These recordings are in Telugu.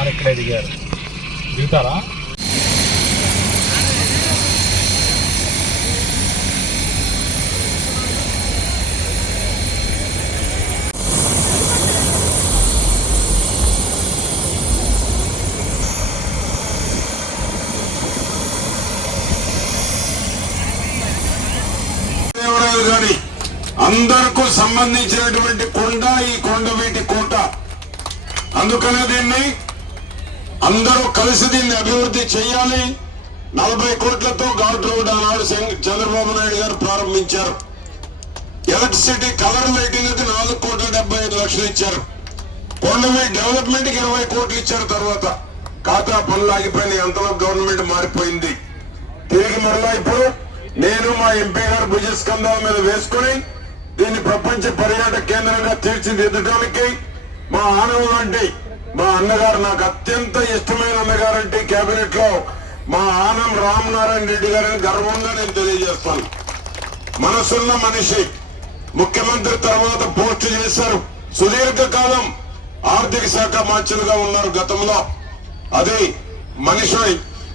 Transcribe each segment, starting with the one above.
కారు ఇక్కడే దిగారు దిగుతారా గారి సంబంధించినటువంటి కొండ ఈ కొండ వీటి కోట. అందుకనే దీన్ని అందరూ కలిసి దీన్ని అభివృద్ధి చేయాలి. నలభై కోట్లతో ఘాట్ రోడ్ ఆనాడు చంద్రబాబు నాయుడు గారు ప్రారంభించారు. ఎలక్ట్రిసిటీ కలర్ లైటింగ్కి నాలుగు కోట్ల డెబ్బై ఐదు లక్షలు ఇచ్చారు. కొండమీ డెవలప్మెంట్కి ఇరవై కోట్లు ఇచ్చారు తర్వాత. ఖాతా పనులు ఆగిపోయినాయి అంతలో గవర్నమెంట్ మారిపోయింది. తిరిగి మరలా ఇప్పుడు నేను మా ఎంపీ గారు భుజస్కంధాల మీద వేసుకుని దీన్ని ప్రపంచ పర్యాటక కేంద్రంగా తీర్చిదిద్దడానికి మా ఆనవ లాంటి మా అన్నగారు నాకు అత్యంత ఇష్టమైన అన్నగారు అంటే కేబినెట్లో మా ఆనం రామనారాయణ రెడ్డి గారిని గర్వంగా నేను తెలియజేస్తాను. మనసున్న మనిషి ముఖ్యమంత్రి తర్వాత పోస్ట్ చేశారు. సుదీర్ఘ కాలం ఆర్థిక శాఖ మంత్రులుగా ఉన్నారు గతంలో. అది మనిషి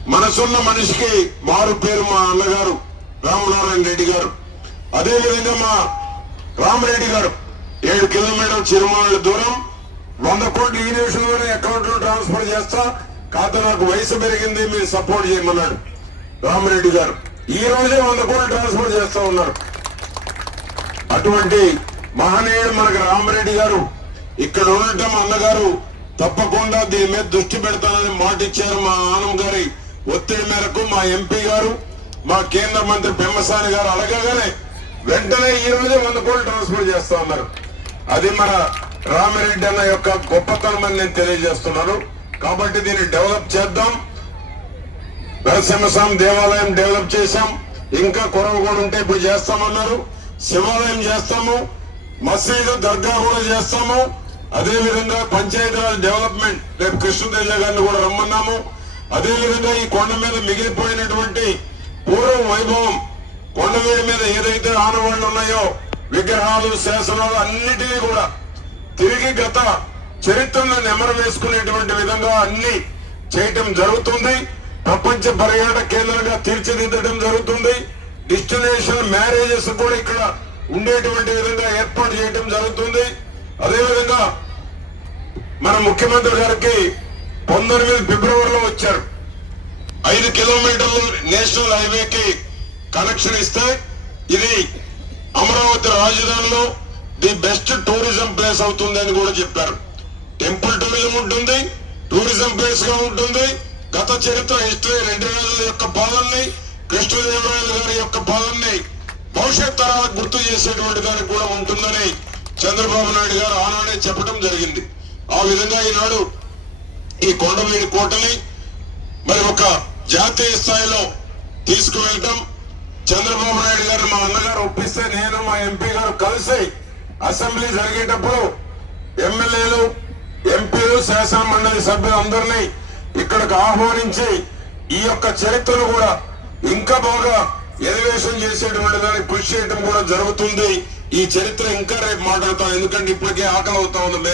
మనసున్న మనిషికి మారు పేరు మా అన్నగారు రామనారాయణ రెడ్డి గారు. అదే విధంగా మా రామరెడ్డి గారు ఏడు కిలోమీటర్ల చిరుమల దూరం వంద కోట్లు ఈ నిమిషంలోనే అకౌంట్లో ట్రాన్స్ఫర్ చేస్తా. కాదు నాకు వయసు పెరిగింది మీరు సపోర్ట్ చేయమన్నాడు రామరెడ్డి గారు. ఈ రోజే వంద కోట్లు ట్రాన్స్ఫర్ చేస్తా ఉన్నారు. అటువంటి మహనీయుడు మనకు రామరెడ్డి గారు. ఇక్కడ ఉండటం అన్నగారు తప్పకుండా దీని మీద దృష్టి పెడతానని మాట ఇచ్చారు మా ఆనం గారి ఒత్తిడి మేరకు మా ఎంపీ గారు మా కేంద్ర మంత్రి పెమ్మసాని గారు. అడగగానే వెంటనే ఈ రోజే వంద కోట్లు ట్రాన్స్ఫర్ చేస్తా ఉన్నారు. అది మన రామిరెడ్డి అన్న యొక్క గొప్పతనం అని నేను తెలియజేస్తున్నాను. కాబట్టి దీన్ని డెవలప్ చేద్దాం. నరసింహస్వామి దేవాలయం డెవలప్ చేశాం. ఇంకా కొరవ కూడా ఉంటే ఇప్పుడు చేస్తామన్నారు. శివాలయం చేస్తాము. మసీదు దర్గా కూడా చేస్తాము. అదే విధంగా పంచాయతీరాజ్ డెవలప్మెంట్ రేపు కృష్ణతేజ గారిని కూడా రమ్మన్నాము. అదే విధంగా ఈ కొండ మీద మిగిలిపోయినటువంటి పూర్వం వైభవం కొండవీడి మీద ఏదైతే ఆనవాళ్ళు ఉన్నాయో విగ్రహాలు శాసనాలు అన్నిటినీ కూడా తిరిగి గత చరిత్రను నెమరు వేసుకునేటువంటి విధంగా అన్ని చేయటం జరుగుతుంది. ప్రపంచ పర్యాటక కేంద్రంగా తీర్చిదిద్దడం జరుగుతుంది. డిస్టినేషన్ మ్యారేజెస్ కూడా ఇక్కడ ఉండేటువంటి విధంగా ఏర్పాటు చేయటం జరుగుతుంది. అదేవిధంగా మన ముఖ్యమంత్రి గారికి పంతొమ్మిది ఫిబ్రవరిలో వచ్చారు. ఐదు కిలోమీటర్లు నేషనల్ హైవేకి కనెక్షన్ ఇస్తే ఇది అమరావతి రాజధానిలో ది బెస్ట్ టూరిజం ప్లేస్ అవుతుంది అని కూడా చెప్పారు. టెంపుల్ టూరిజం ఉంటుంది టూరిజం ప్లేస్గా ఉంటుంది. గత చరిత్ర హిస్టరీ రెండు రోజుల యొక్క పాలనని కృష్ణదేవరాయలు గారి యొక్క పాలనని భవిష్యత్ తరాలకు గుర్తు చేసేటువంటి దానికి కూడా ఉంటుందని చంద్రబాబు నాయుడు గారు ఆనాడే చెప్పడం జరిగింది. ఆ విధంగా ఈనాడు ఈ కొండవీడి కోటని మరి ఒక జాతీయ స్థాయిలో తీసుకువెళ్ళటం చంద్రబాబు నాయుడు గారు మా అన్నగారు ఒప్పిస్తే నేను మా ఎంపీ గారు కలిసి అసెంబ్లీ జరిగేటప్పుడు ఎమ్మెల్యేలు ఎంపీలు శాసనమండలి మండలి సభ్యులందరినీ ఇక్కడికి ఆహ్వానించి ఈ యొక్క చరిత్రను కూడా ఇంకా బాగా ఎలివేషన్ చేసేటువంటి దానికి కృషి చేయడం కూడా జరుగుతుంది. ఈ చరిత్ర ఇంకా రేపు మాట్లాడతాం. ఎందుకంటే ఇప్పటికే ఆకలి అవుతా ఉంది.